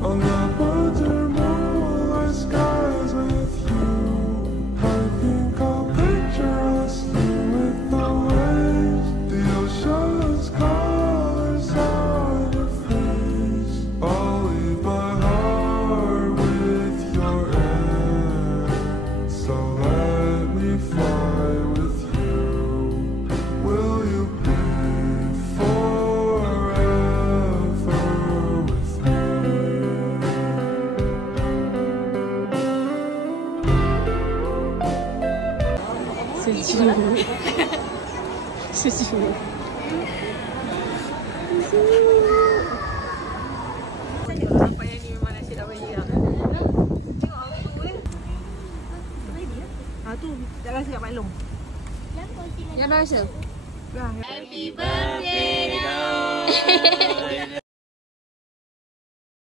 On the winter moonlight skies with you. I think I'll picture us with the waves, the ocean's colors on your face. I'll leave my heart with your air, so let me fly with you. Will you be forever with me? 45. Nampak yang ni memang nasib dah balik lah. Tengok auto ni. Tu tak rasa kat Pak Long. Yang dah rasa? Happy birthday.